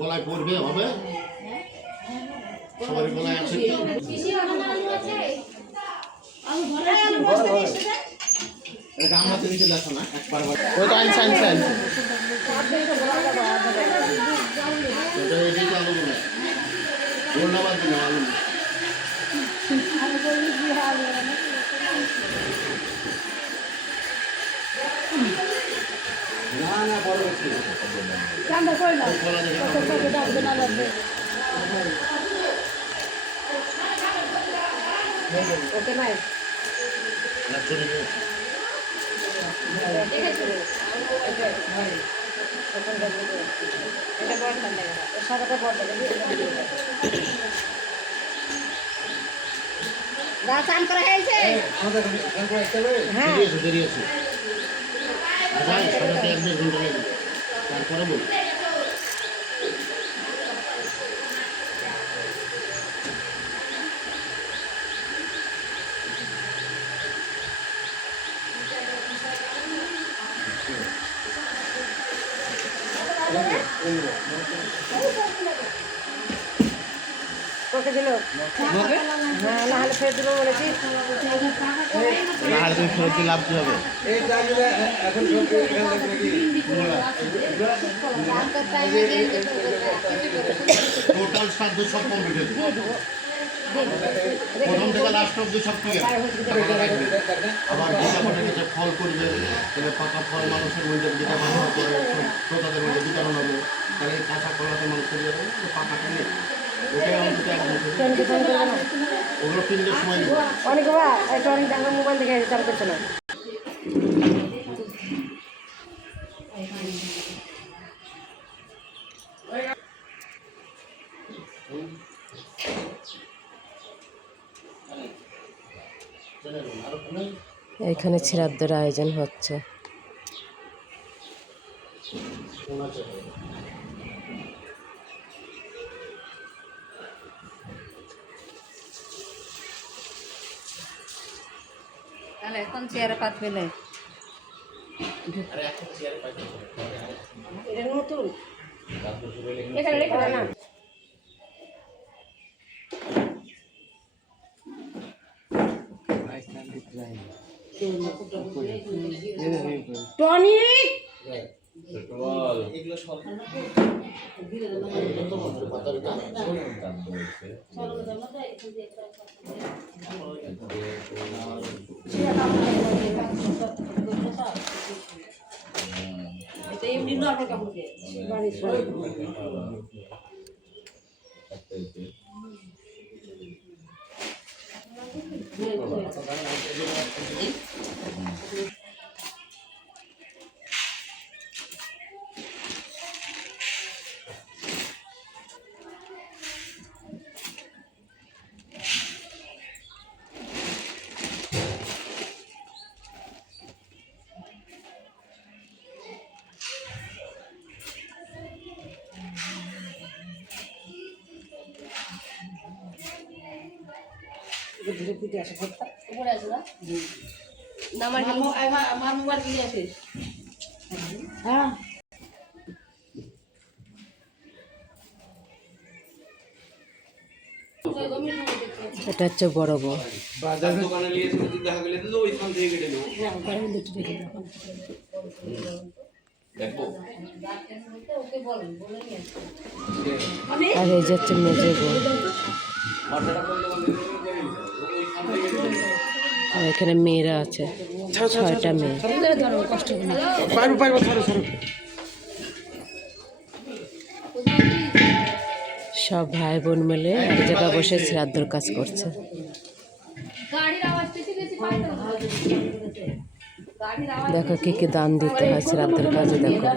গলায় পড়বে হবে সবার গলায় আছে আমরা তো নিচে যাচ্ছ না একবার ওই তো আনছে এটা এদিকে আলু না গোলটা বাদ দিন আলু না না বড় একটু চান্দা কই না ওকে নাই না চলে গেল দেখেছো এটা বড় ঠান্ডা এটা সারাটা বড় গাছ আম করা হয়েছে আমাদের গান করা একটা হ্যাঁ দেরি আছে ভাই সারাটা এক দেড় ঘন্টা লাগবে তারপরে বল কত দিল হ্যাঁ না হলে ফেরত দেবো বলেছি না হলে তুমি ফেরত দিলে লাভ কি হবে টোটাল সাধ্য সব কমপ্লিট হয়েছে প্রথম থেকে লাস্ট অব্দি সব ক্লিয়ার আবার যেটা কিছু ফল করবে তাহলে পাকা ফল মানুষের মধ্যে যেটা মানুষ করে ক্রেতাদের মধ্যে বিতরণ হবে তাহলে এই কাঁচা ফলটা মানুষের যাবে পাকাটা নেই ওটাই অন্তত ওগুলো কিনতে সময় নেবে অনেক বাবা একটা অনেক জায়গা মোবাইল দেখে চালু করছে না এখানে শ্রাদ্ধের আয়োজন হচ্ছে এখন চেয়ারে পাতবে না এটা নতুন এখানে রেখে না টনিক এগুলো সব এটা এমনি নরমাল কাপড় দিয়ে বাড়ি ধীরে ধীরে আসে উপরে আছে না আমার মোবাইল কিনে আসিস হ্যাঁ এটা হচ্ছে বড় বউ বাজার দোকানে নিয়েছিল দেখা গেলে তো ওইখান থেকে কেটে নেব দেখো আর এই যে হচ্ছে মেজে বউ আর এখানে মেয়েরা আছে 6টা মেয়ে সব ভাই বোন মিলে এক জায়গায় বসে শ্রাদ্ধর কাজ করছে দেখো কি কি দান দিতে হয় শ্রাদ্ধের কাজে দেখো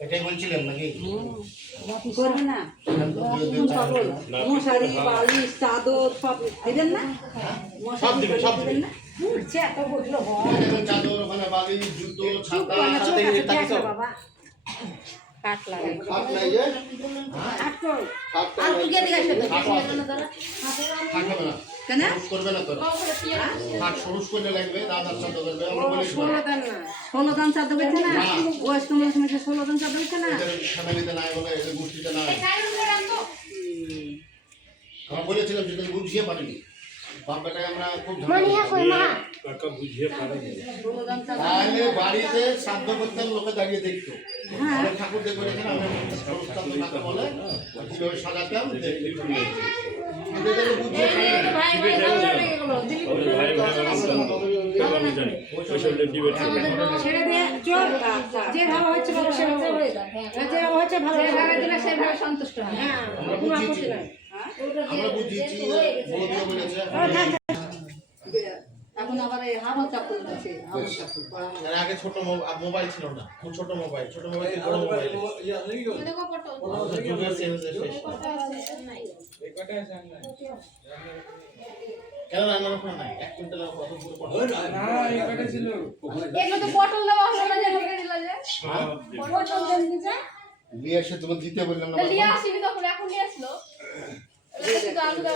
এটাই বলছিলেন নাকি করবে না মশারি বালিশ চাদর সব দিবেন না সব দিবেন সব দিবেন না সে এত বললো চাদর ওখানে বালিশ জুতো ছাতা বাবা কাট লাগে খাট নাই যে খাট আর তুই গিয়ে দিকে আসে তো খাট হবে না কেন সরুষ করবে না তোরা খাট সরুষ করলে লাগবে দাদা চাঁদ করবে আমরা বলি 16 দান চাঁদ করছে না ওই সময় 16 দান চাঁদ করছে না ফ্যামিলিতে নাই বলে এদের গোষ্ঠীতে নাই আমরা বলেছিলাম যে বুঝিয়ে পারিনি বাপ বেটাকে আমরা খুব তাহলে বাড়িতে শ্রাদ্ধ করতেন লোকে দাঁড়িয়ে দেখতো অনেক ঠাকুর দেখে রেখেন আমরা শ্রাদ্ধ বলে কিভাবে সাজাতাম বুঝিয়ে ছেড়ে দিয়ে চল যে ভালো হচ্ছে ভালো সেভাবে হয়ে যায় যে হচ্ছে ভালো সেভাবে দিলে সেভাবে সন্তুষ্ট হয় হ্যাঁ কোনো আপত্তি নাই আমরা বুঝিয়েছি বৌদিও বলেছে এখন আবার এই হামল চাপল আছে হামল চাপল এর আগে ছোট মোবাইল ছিল না খুব ছোট মোবাইল বড় মোবাইল যুগের চেঞ্জ শেষ কেন রান্নার ওখানে নাই 1 কুইন্টালের কত পুরো পটল এগুলো তো পটল দেওয়া হলো না যে ঢেকে দিলা যে পটল দেন দিছে নিয়ে এসে তোমার দিতে বললাম না লিয়ে আসিনি তখন এখন নিয়ে আসলো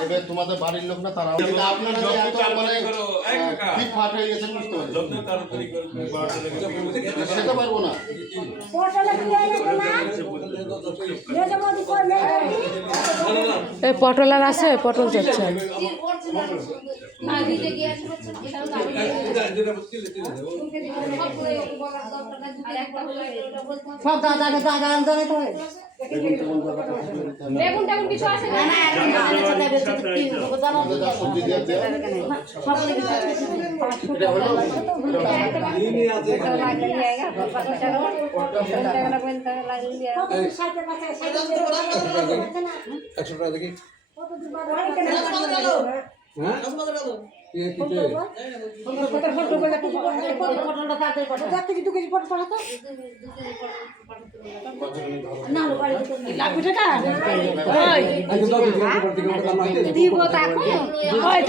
এবার তোমাদের বাড়ির লোক না তারা আপনারা যে এত মানে ঠিক ফাট হয়ে গেছেন বুঝতে পারছি সেটা পারবো না এই পটল আর আছে পটল যাচ্ছে সব দাদাকে দাদা আনতে হয় বেগুন টেগুন কিছু আছে না না সবজি দিয়ে দেয়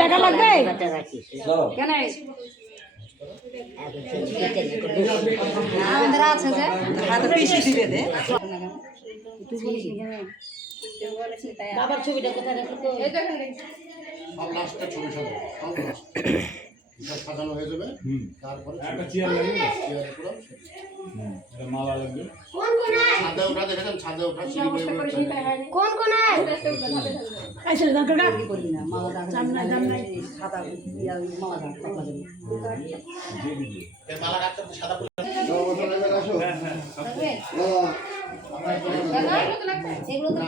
টাকা লাগবে কেন আমাদের আছে যে হাতে পিসি দিবে দে বাবার ছবিটা কোথায় রাখলো এই দেখেন সব লাস্টে ছবি সাজাবো সব লাস্ট সব সাজানো হয়ে যাবে তারপরে একটা চেয়ার লাগবে চেয়ারে পুরো এটা মালা লাগবে ছাদে ওঠা দেখেছেন ছাদে ওঠা সিঁড়ি বেয়ে কোন কোন আইসলে দরকার কি করবি না মালা দাগ জামনাই সাদা ইয়া মালা দাগ পাওয়া যাবে এই মালা রাখতে সাদা ফুল এগুলো তো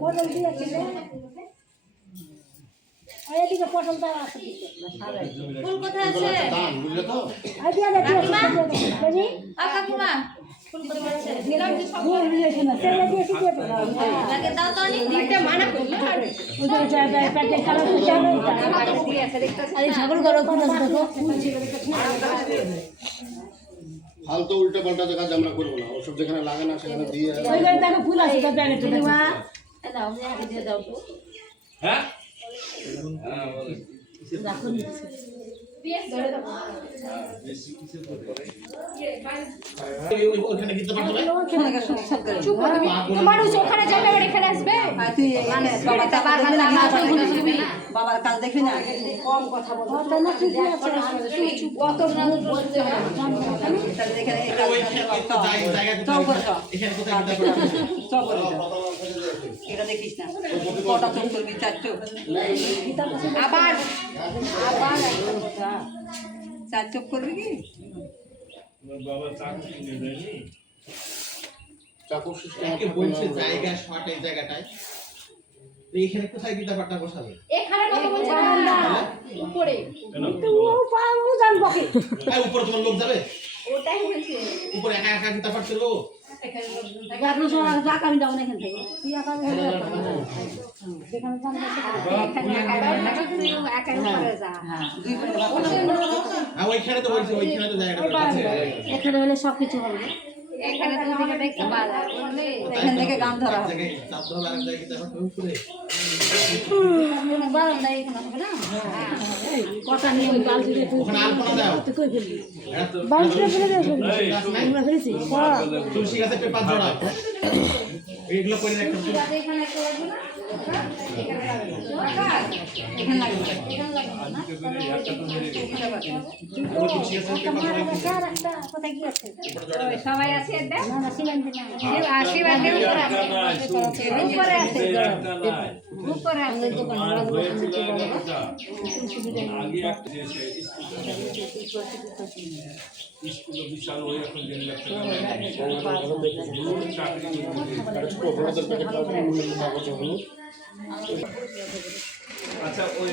পটল দিয়েছে এদিকে পটলটা আছে ফুল কোথায় আছে দান বুঝলে তো কাকিমা ফুল কোথায় আছে নিলাম যে সব লাগে দাও তো অনেক দিতে মানা করলো ছাগল গরো ফুল আছে দেখো ফালতু উল্টো পাল্টা কাজ আমরা করবো না ওসব যেখানে লাগে না সেখানে দিয়ে দেখো ফুল আছে তার প্যাকেটে দাও আমি আগে দিয়ে দাও তো হ্যাঁ ওখানে কিনতে পারবে তোমার ওখানে যাবে আর এখানে আসবে তুই মানে বাবার কাজ দেখবি না কম কথা বলবো কত না বলতে এটা দেখিস না কটা চোখ করবি 4 চোখ আবার আবার 4 চোখ করবি কি বাবা চাকরি কিনে দেয়নি চাকুর সিস্টেম একে বলছে জায়গা শর্ট এই জায়গাটায় তো এখানে কোথায় গিটা পাটা বসাবে এখানে কত বলছে উপরে এই উপরে তোমার লোক যাবে ওটাই বলছে উপরে একা একা গিটা পাটছিল এখন সময় টাকা আমি যাবো না এখান থেকে তুই একা যেখানে আর ওইখানে তো বলছে ওইখানে তো জায়গাটা আছে এখানে হলে সবকিছু হবে এখানে দুদিকে দেখতে পাওয়া যায় বুঝলি এখান থেকে গান ধরা এক হবে জায়গায় চাপ দেওয়া আর এক জায়গায় কিন্তু এখন উপরে বারান্দা এখানে হবে না কটা নিয়ে ওই বালতিতে ওখানে আলপনা দাও তুই কই ফেলবি বালতিটা ফেলে দেবো আমরা ফেলেছি তুলসী গাছে পেপার জড়া এইগুলো করে রাখতে হবে। এখানে একটা লাগবে না এখানে লাগবে এখানে লাগবে না তুলসী গাছে পেপার জড়া কোথায় কি আছে ওই সবাই আছে দেখ না না শিবান্তি না শিবাকে উপরে আছে উপরে আছে একটা নাই উপরে আছে আর হয়েছিল একটা আগে একটা যে স্কুলে বিশাল ওই এখন 1.5 লাখ টাকা চাকরি আচ্ছা ওই